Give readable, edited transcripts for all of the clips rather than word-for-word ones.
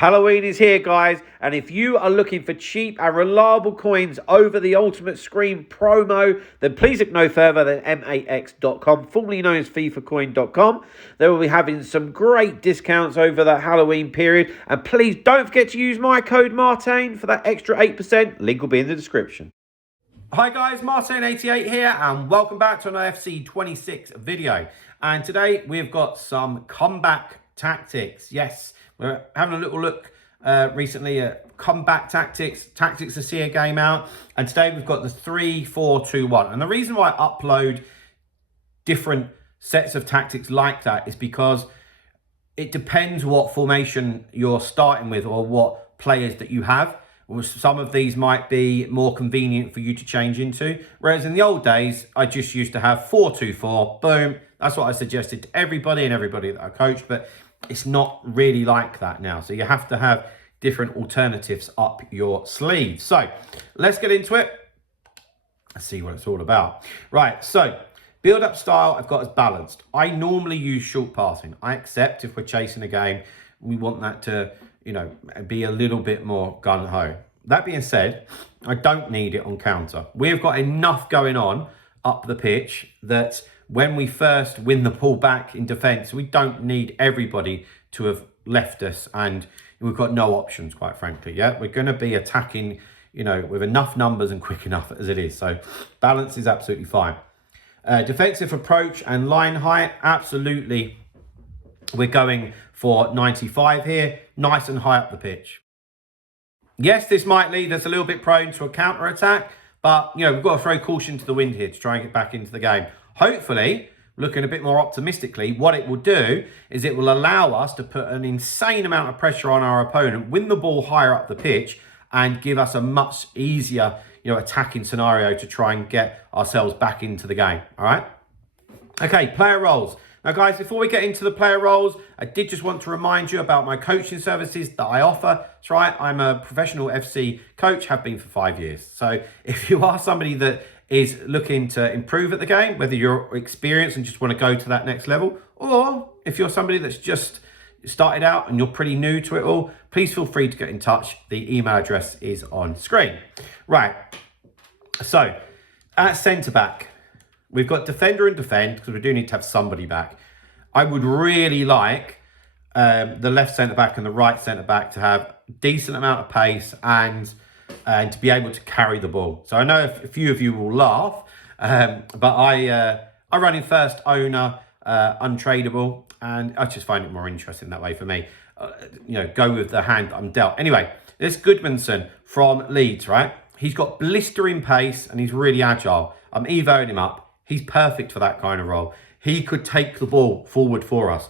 Halloween is here, guys, and if you are looking for cheap and reliable coins over the Ultimate Screen promo, then please look no further than max.com, formerly known as fifacoin.com. They will be having some great discounts over the Halloween period, and please don't forget to use my code Martain for that extra 8%. Link will be in the description. Hi guys, Martain88 here, and welcome back to another FC26 video. And today we've got some comeback tactics. Yes, we're having a little look recently at comeback tactics to see a game out. And today we've got the 3-4-2-1. And the reason why I upload different sets of tactics like that is because it depends what formation you're starting with or what players that you have. Some of these might be more convenient for you to change into. Whereas in the old days, I just used to have 4-2-4, boom. That's what I suggested to everybody that I coached, but it's not really like that now. So you have to have different alternatives up your sleeve. So let's get into it. Let's see what it's all about. Right, so build-up style I've got as balanced. I normally use short passing. I accept if we're chasing a game, we want that to, you know, be a little bit more gung-ho. That being said, I don't need it on counter. We've got enough going on up the pitch that when we first win the ball back in defence, we don't need everybody to have left us, and we've got no options, quite frankly. Yeah, we're going to be attacking, you know, with enough numbers and quick enough as it is. So balance is absolutely fine. Defensive approach and line height, absolutely. We're going for 95 here, nice and high up the pitch. Yes, this might lead us a little bit prone to a counter attack, but you know, we've got to throw caution to the wind here to try and get back into the game. Hopefully, looking a bit more optimistically, what it will do is it will allow us to put an insane amount of pressure on our opponent, win the ball higher up the pitch, and give us a much easier, you know, attacking scenario to try and get ourselves back into the game. All right. Okay, player roles. Now, guys, before we get into the player roles, I did just want to remind you about my coaching services that I offer. That's right, I'm a professional FC coach, have been for 5 years. So if you are somebody that is looking to improve at the game, whether you're experienced and just want to go to that next level, or if you're somebody that's just started out and you're pretty new to it all, please feel free to get in touch. The email address is on screen. Right, so at centre-back, we've got defender and defend, because we do need to have somebody back. I would really like the left centre-back and the right centre-back to have a decent amount of pace and to be able to carry the ball. So I know a few of you will laugh, but I run in first owner, untradeable, and I just find it more interesting that way for me. You know, go with the hand that I'm dealt. Anyway, this Goodmanson from Leeds, right? He's got blistering pace and he's really agile. I'm evoing him up. He's perfect for that kind of role. He could take the ball forward for us.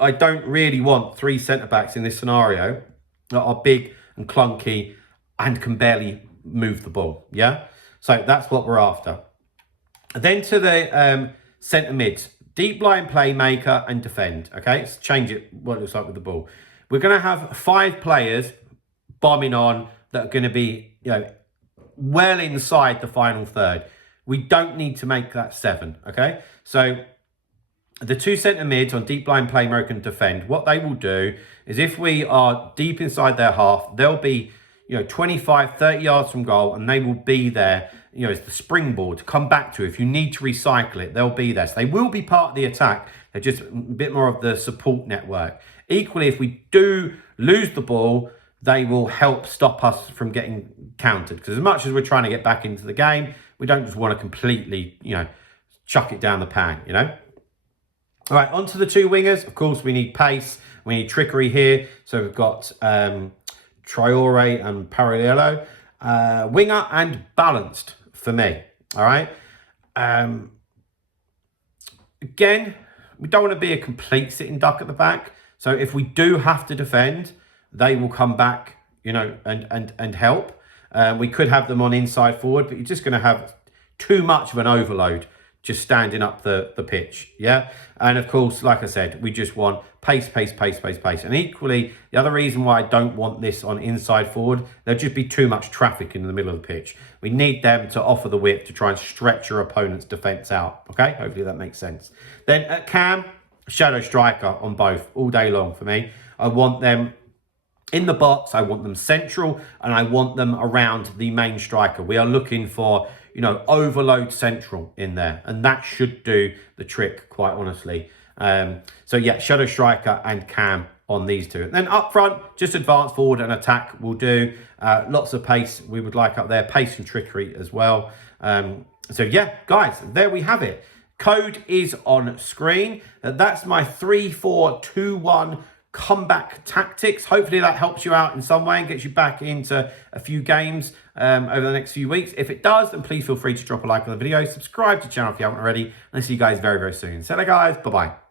I don't really want three centre-backs in this scenario that are big and clunky and can barely move the ball, yeah? So that's what we're after. Then to the centre mids, deep line playmaker and defend, okay? Let's change it, what it looks like with the ball. We're going to have 5 players bombing on that are going to be, you know, well inside the final third. We don't need to make that 7, okay? So the 2 centre mids on deep line playmaker and defend, what they will do is if we are deep inside their half, they'll be, you know, 25, 30 yards from goal, and they will be there, you know, it's the springboard to come back to. If you need to recycle it, they'll be there. So they will be part of the attack. They're just a bit more of the support network. Equally, if we do lose the ball, they will help stop us from getting countered. Because as much as we're trying to get back into the game, we don't just want to completely, you know, chuck it down the pan, you know. All right, on to the 2 wingers. Of course, we need pace. We need trickery here. So we've got Traore and Parallelo. Winger and balanced for me. All right. Again, we don't want to be a complete sitting duck at the back. So if we do have to defend, they will come back, you know, and help. We could have them on inside forward, but you're just going to have too much of an overload just standing up the pitch, yeah? And of course, like I said, we just want pace. And equally, the other reason why I don't want this on inside forward, there'll just be too much traffic in the middle of the pitch. We need them to offer the width to try and stretch your opponent's defence out, okay? Hopefully that makes sense. Then at cam, shadow striker on both all day long for me. I want them In the box, I want them central and I want them around the main striker. We are looking for, you know, overload central in there, and that should do the trick, quite honestly. So yeah, shadow striker and cam on these two. And then up front, just advance forward and attack will do. Lots of pace we would like up there, pace and trickery as well. So yeah, guys, there we have it. Code is on screen. That's my 3-4-2-1 comeback tactics. Hopefully that helps you out in some way and gets you back into a few games over the next few weeks. If it does, then please feel free to drop a like on the video. Subscribe to the channel if you haven't already. And I'll see you guys very, very soon. So there, guys. Bye-bye.